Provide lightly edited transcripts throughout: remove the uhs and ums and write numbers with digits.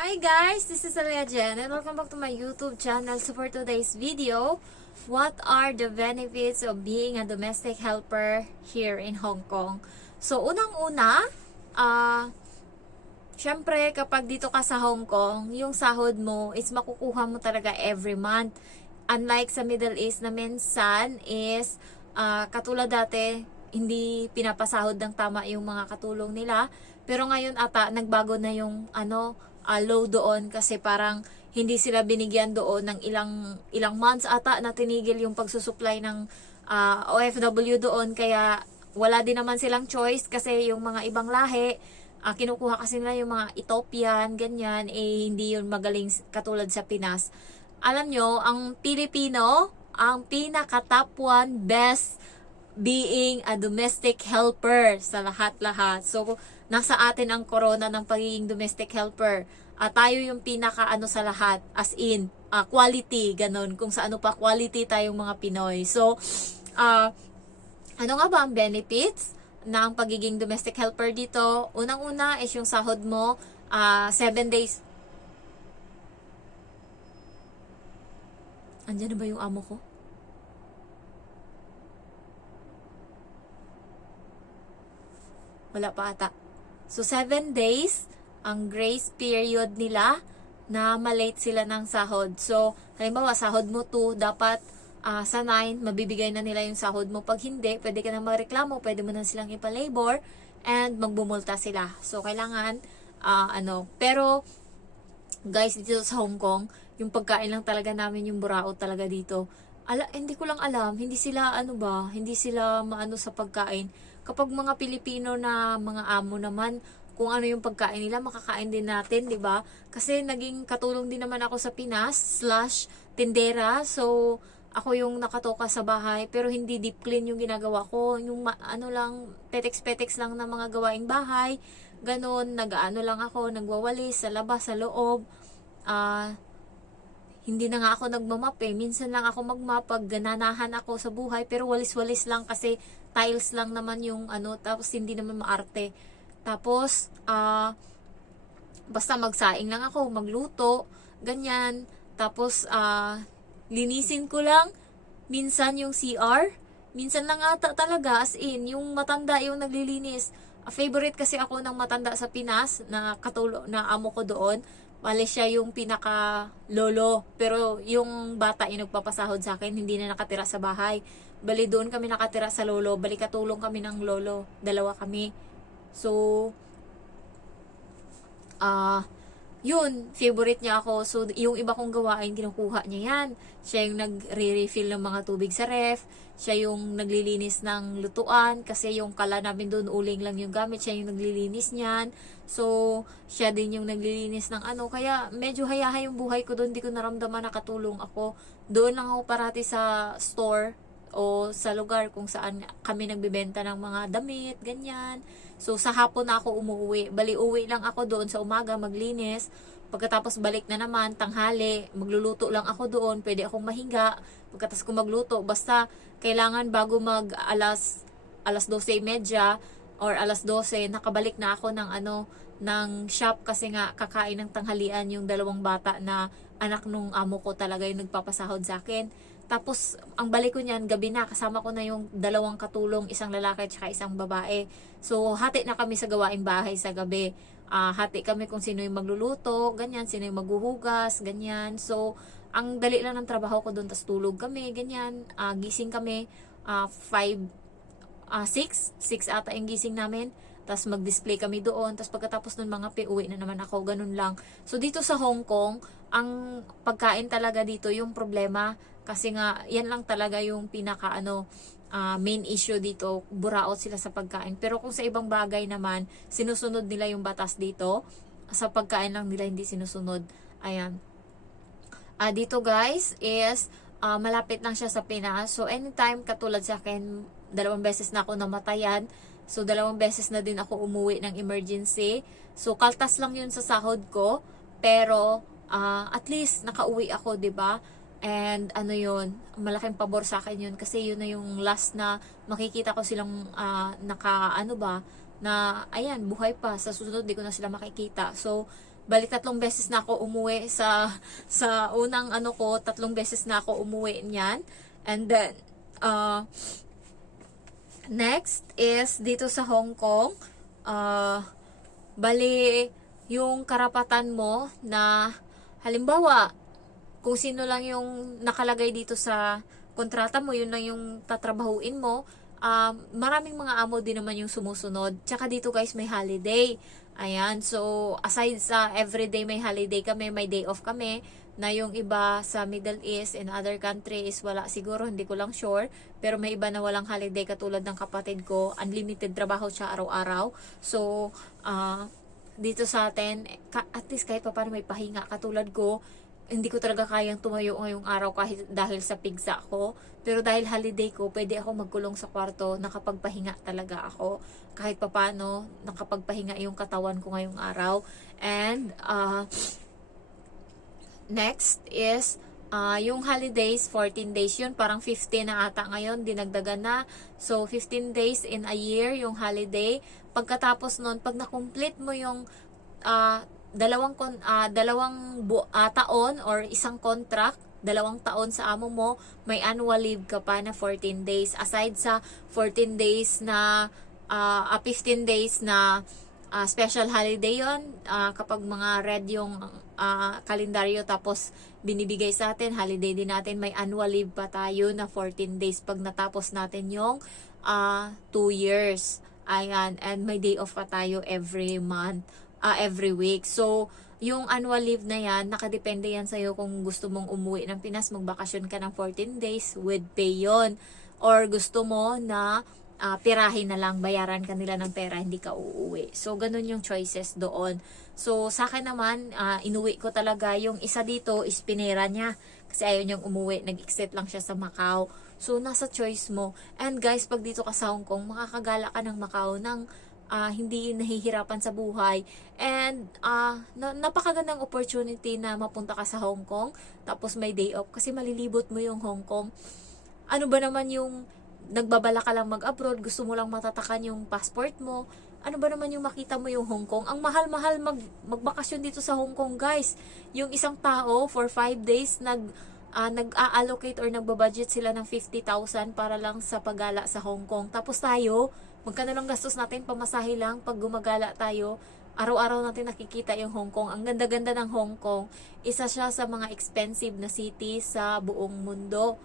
Hi guys, this is Alea Jen and welcome back to my YouTube channel. So for today's video, what are the benefits of being a domestic helper here in Hong Kong? So unang-una, syempre kapag dito ka sa Hong Kong, yung sahod mo is makukuha mo talaga every month. Unlike sa Middle East na minsan is katulad dati, hindi pinapasahod ng tama yung mga katulong nila. Pero ngayon ata, nagbago na yung low doon kasi parang hindi sila binigyan doon ng ilang months ata na tinigil yung pagsusupply ng OFW doon, kaya wala din naman silang choice kasi yung mga ibang lahi kinukuha kasi nila yung mga Ethiopian ganyan, hindi yun magaling katulad sa Pinas. Alam nyo, ang Pilipino ang pinaka top 1 best being a domestic helper sa lahat-lahat. So, nasa atin ang corona ng pagiging domestic helper. Tayo yung pinaka sa lahat, as in, quality, ganun. Kung sa ano pa, quality tayong mga Pinoy. So, ano nga ba ang benefits ng pagiging domestic helper dito? Unang-una is yung sahod mo, 7 days. Andiyan na ba yung amo ko? Wala pa ata. So, 7 days ang grace period nila na malate sila ng sahod. So, halimbawa, sahod mo 2, dapat sa 9, mabibigay na nila yung sahod mo. Pag hindi, pwede ka na magreklamo, pwede mo na silang ipalabor, and magbumulta sila. So, kailangan, pero, guys, dito sa Hong Kong, yung pagkain lang talaga namin yung burao talaga dito. Hindi ko lang alam, hindi sila hindi sila maano sa pagkain. Kapag mga Pilipino na mga amo naman, kung ano yung pagkain nila, makakain din natin, 'di ba? Kasi naging katulong din naman ako sa Pinas / tindera. So, ako yung nakatoka sa bahay, pero hindi deep clean yung ginagawa ko. Yung lang, petex-petex lang na mga gawaing bahay. Ganon, nag-ano lang ako, nagwawalis sa labas, sa loob. Hindi na nga ako nagmamap eh. Minsan lang ako magmap pag gananahan ako sa buhay, pero walis-walis lang kasi tiles lang naman yung tapos hindi naman maarte. Tapos, basta magsaing lang ako, magluto, ganyan. Tapos, linisin ko lang minsan yung CR. Minsan lang ata talaga, as in, yung matanda yung naglilinis. Favorite kasi ako ng matanda sa Pinas na na amo ko doon. Bale siya yung pinaka lolo, pero yung bata yung nagpapasahod sa akin, hindi na nakatira sa bahay. Bali doon kami nakatira sa lolo, bali katulong kami ng lolo, dalawa kami. So, yun, favorite niya ako. So, yung iba kong gawain, kinukuha niya yan. Siya yung nagre-refill ng mga tubig sa ref. Siya yung naglilinis ng lutuan. Kasi yung kala namin doon, uling lang yung gamit. Siya yung naglilinis niyan. So, siya din yung naglilinis ng Kaya, medyo hayahay yung buhay ko doon. Di ko naramdaman nakatulong ako. Doon lang ako parati sa store o sa lugar kung saan kami nagbebenta ng mga damit, ganyan. So, sa hapon na ako umuwi. Bali, uwi lang ako doon sa umaga, maglinis. Pagkatapos balik na naman, tanghali, magluluto lang ako doon. Pwede akong mahiga. Pagkatapos ko magluto, basta kailangan bago alas 12:30 or alas 12, nakabalik na ako ng shop kasi nga kakain ng tanghalian yung dalawang bata na anak nung amo ko talaga yung nagpapasahod sa akin. Tapos, ang balik ko niyan, gabi na, kasama ko na yung dalawang katulong, isang lalaki at saka isang babae. So, hati na kami sa gawaing bahay sa gabi. Hati kami kung sino yung magluluto, ganyan, sino yung maghuhugas, ganyan. So, ang dali lang ng trabaho ko doon, tas tulog kami, ganyan. Gising kami, 6 ata yung gising namin. Tapos mag-display kami doon. Tapos pagkatapos nun mga uwi na naman ako. Ganun lang. So dito sa Hong Kong, ang pagkain talaga dito yung problema. Kasi nga, yan lang talaga yung pinaka main issue dito. Buraot sila sa pagkain. Pero kung sa ibang bagay naman, sinusunod nila yung batas dito. Sa pagkain lang nila hindi sinusunod. Ayan. Dito guys is malapit lang siya sa Pinas. So anytime, katulad sa akin, 2 beses na ako namatayan. So 2 beses na din ako umuwi ng emergency. So kaltas lang yun sa sahod ko, pero at least nakauwi ako, 'di ba? And yun, malaking pabor sa akin yun kasi yun na yung last na makikita ko silang na ayan, buhay pa. Sa susunod di ko na sila makikita. So Bali 3 beses na ako umuwi sa unang ano ko, 3 beses na ako umuwi niyan. And then next is dito sa Hong Kong. Bali yung karapatan mo na halimbawa kung sino lang yung nakalagay dito sa kontrata mo, yun lang yung tatrabahuin mo. Maraming mga amo din naman yung sumusunod. Tsaka dito guys, may holiday. Ayan, so aside sa everyday may holiday kami, may day off kami, na yung iba sa Middle East and other countries, wala siguro, hindi ko lang sure. Pero may iba na walang holiday katulad ng kapatid ko, unlimited trabaho siya araw-araw. So, dito sa atin, at least kahit pa paano may pahinga. Katulad ko, hindi ko talaga kayang tumayo ngayong araw kahit dahil sa pigsa ko. Pero dahil holiday ko, pwede ako magkulong sa kwarto, nakapagpahinga talaga ako. Kahit papano, nakapagpahinga yung katawan ko ngayong araw. And, next is, yung holidays, 14 days yun. Parang 15 na ata ngayon, dinagdagan na. So, 15 days in a year yung holiday. Pagkatapos nun, pag na-complete mo yung dalawang taon or isang contract, 2 taon sa amo mo, may annual leave ka pa na 14 days. Aside sa 14 days na 15 days na special holiday yon, kapag mga red yung kalendaryo tapos binibigay sa atin, holiday din natin, may annual leave pa tayo na 14 days pag natapos natin yung 2 years. Ayan, and may day off pa tayo every month, every week. So, yung annual leave na yan, nakadepende yan sa'yo kung gusto mong umuwi ng Pinas, magbakasyon ka ng 14 days with pay yon. Or gusto mo na pirahin na lang, bayaran ka nila ng pera, hindi ka uuwi. So, ganun yung choices doon. So, sa akin naman, inuwi ko talaga. Yung isa dito is pinera niya. Kasi ayaw niyang umuwi, nag-exit lang siya sa Macau. So, nasa choice mo. And guys, pag dito ka sa Hong Kong, makakagala ka ng Macau ng hindi nahihirapan sa buhay. And napakagandang opportunity na mapunta ka sa Hong Kong, tapos may day off, kasi malilibot mo yung Hong Kong. Ano ba naman yung nagbabala ka lang mag-abroad, gusto mo lang matatakan yung passport mo, ano ba naman yung makita mo yung Hong Kong? Ang mahal-mahal magbakasyon dito sa Hong Kong, guys. Yung isang tao for 5 days nag-a-allocate or nagbabudget sila ng 50,000 para lang sa paggala sa Hong Kong. Tapos tayo, magkano lang gastos natin, pamasahe lang pag gumagala tayo. Araw-araw natin nakikita yung Hong Kong. Ang ganda-ganda ng Hong Kong. Isa siya sa mga expensive na city sa buong mundo.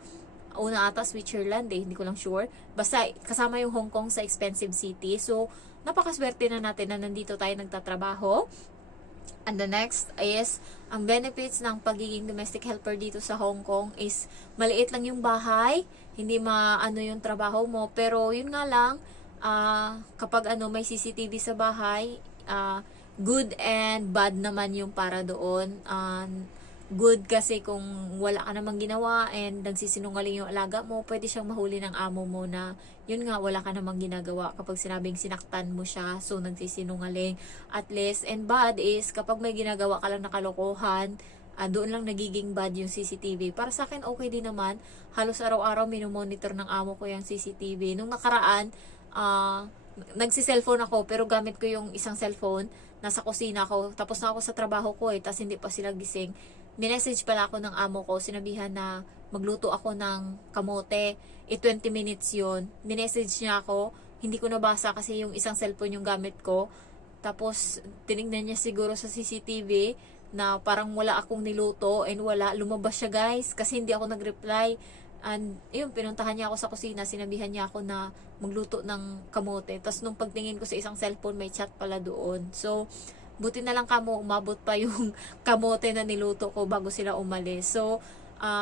Una ata Switzerland hindi ko lang sure. Basta kasama yung Hong Kong sa expensive city. So, napakaswerte na natin na nandito tayo nagtatrabaho. And the next is, ang benefits ng pagiging domestic helper dito sa Hong Kong is, maliit lang yung bahay, hindi maano yung trabaho mo, pero yun nga lang, kapag may CCTV sa bahay, good and bad naman yung para doon. Good kasi kung wala ka namang ginawa and nagsisinungaling yung alaga mo, pwede siyang mahuli ng amo mo na yun nga, wala ka namang ginagawa kapag sinabing sinaktan mo siya, so nagsisinungaling at least. And bad is kapag may ginagawa ka lang na kalokohan, doon lang nagiging bad yung CCTV. Para sa akin okay din naman, halos araw-araw minomonitor ng amo ko yung CCTV. Nung nakaraan, nagsi-cellphone ako pero gamit ko yung isang cellphone, nasa kusina ko, tapos na ako sa trabaho ko tapos hindi pa sila gising. Minessage pala ako ng amo ko, sinabihan na magluto ako ng kamote, 20 minutes yun. Minessage niya ako, hindi ko nabasa kasi yung isang cellphone yung gamit ko. Tapos tinignan niya siguro sa CCTV na parang wala akong niluto and lumabas siya guys kasi hindi ako nag-reply. And yun, pinuntahan niya ako sa kusina, sinabihan niya ako na magluto ng kamote. Tapos nung pagtingin ko sa isang cellphone, may chat pala doon. So, buti na lang kamo, umabot pa yung kamote na niluto ko bago sila umalis. So,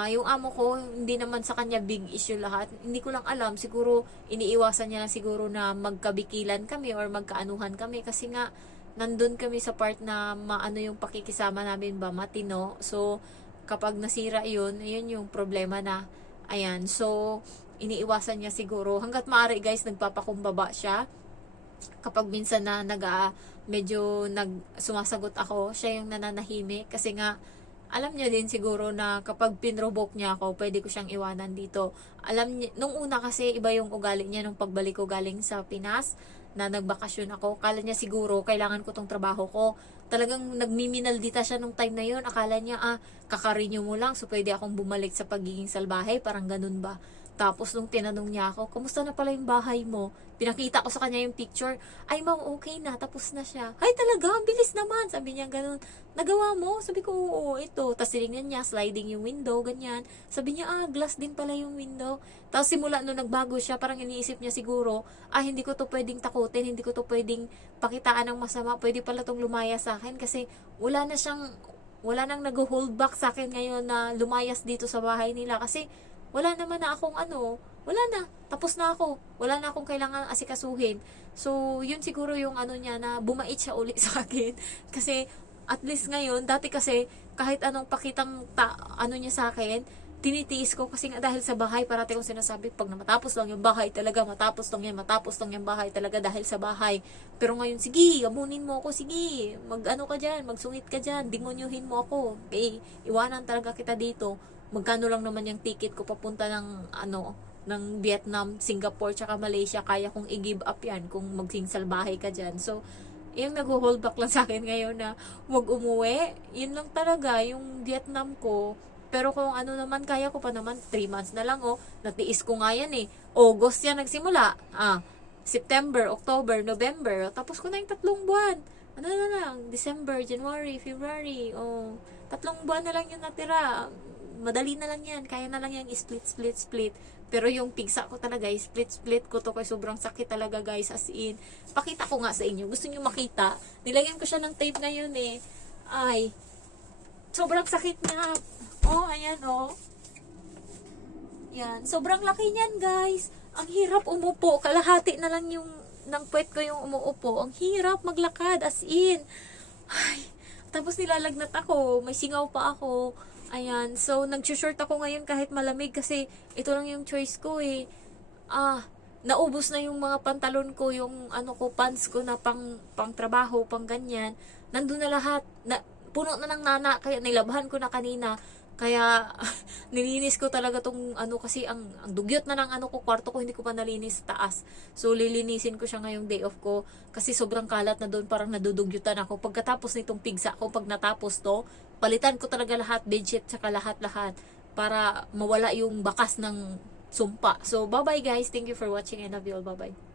yung amo ko, hindi naman sa kanya big issue lahat. Hindi ko lang alam, siguro iniiwasan niya lang siguro na magkabikilan kami or magkaanuhan kami kasi nga, nandun kami sa part na maano yung pakikisama namin ba, matino. So, kapag nasira yun yung problema na. Ayan, so, iniiwasan niya siguro. Hanggat maaari guys, nagpapakumbaba siya. Kapag minsan na medyo sumasagot ako, siya yung nananahimik. Kasi nga, alam niya din siguro na kapag pinrovoke niya ako, pwede ko siyang iwanan dito. Alam niya, nung una kasi iba yung ugali niya nung pagbalik ko galing sa Pinas. na nagbakasyon ako. Akala niya siguro kailangan ko tong trabaho ko. Talagang nagmiminaldita siya nung time na yun. Akala niya, kakarenew mo lang, so pwede akong bumalik sa pagiging salbahe, parang ganun ba. Tapos nung tinanong niya ako, kamusta na pala yung bahay mo? Pinakita ko sa kanya yung picture. Ay ma'am, okay na, tapos na siya. Ay talaga, ang bilis naman. Sabi niya ganun, nagawa mo? Sabi ko, oo, ito. Tapos tinignan niya, sliding yung window, ganyan. Sabi niya, glass din pala yung window. Tapos simula nung nagbago siya, parang iniisip niya siguro, hindi ko to pwedeng takutin, hindi ko to pwedeng pakitaan ng masama, pwede pala tong lumaya sa akin kasi wala nang nag-hold back sa akin ngayon na lumayas dito sa bahay nila kasi wala naman na akong wala na, tapos na ako, wala na akong kailangan asikasuhin. So, yun siguro yung niya na bumait siya uli sa akin kasi at least ngayon, dati kasi kahit anong pakitang niya sa akin, tinitiis ko kasi nga dahil sa bahay, parati kong sinasabi, pag na matapos lang yung bahay talaga, matapos lang yung bahay talaga dahil sa bahay. Pero ngayon, sige, amunin mo ako, sige, ka dyan, magsungit ka dyan, dingonyuhin mo ako, iwanan talaga kita dito. Magkano lang naman yung ticket ko papunta ng ng Vietnam, Singapore, tsaka Malaysia, kaya kong i-give up yan kung magsalbahe ka dyan. So, yung nag-hold back lang sa akin ngayon na wag umuwi, yun lang talaga yung Vietnam ko. Pero kung naman, kaya ko pa naman, 3 months na lang, natiis ko nga yan August yan nagsimula, September, October, November, tapos ko na yung 3 buwan. Na lang, December, January, February, 3 buwan na lang yung natira. Madali na lang yan, kaya na lang yung split. Pero yung pigsa ko talaga, split ko to, kaya sobrang sakit talaga guys, as in. Pakita ko nga sa inyo, gusto nyo makita, nilagyan ko siya ng tape ngayon ay, sobrang sakit na. Ayan yan, sobrang laki niyan guys, ang hirap umupo, kalahati na lang yung ng puwet ko yung umuupo, ang hirap maglakad, as in. Ay, tapos nilalagnat ako, may singaw pa ako. Ayan, so nag-short ako ngayon kahit malamig kasi ito lang yung choice ko naubos na yung mga pantalon ko, yung pants ko na pang trabaho, pang ganyan. Nandun na lahat, puno na ng nana, kaya nilabahan ko na kanina. Kaya nilinis ko talaga tong kasi ang dugyot na ng ko, kwarto ko, hindi ko pa nalinis sa taas. So lilinisin ko siya ngayong day off ko kasi sobrang kalat na doon, parang nadudugyutan ako. Pagkatapos nitong pigsa ko, pag natapos to, palitan ko talaga lahat, bedsheet tsaka lahat para mawala yung bakas ng sumpa. So bye bye guys, thank you for watching and love you all, bye bye.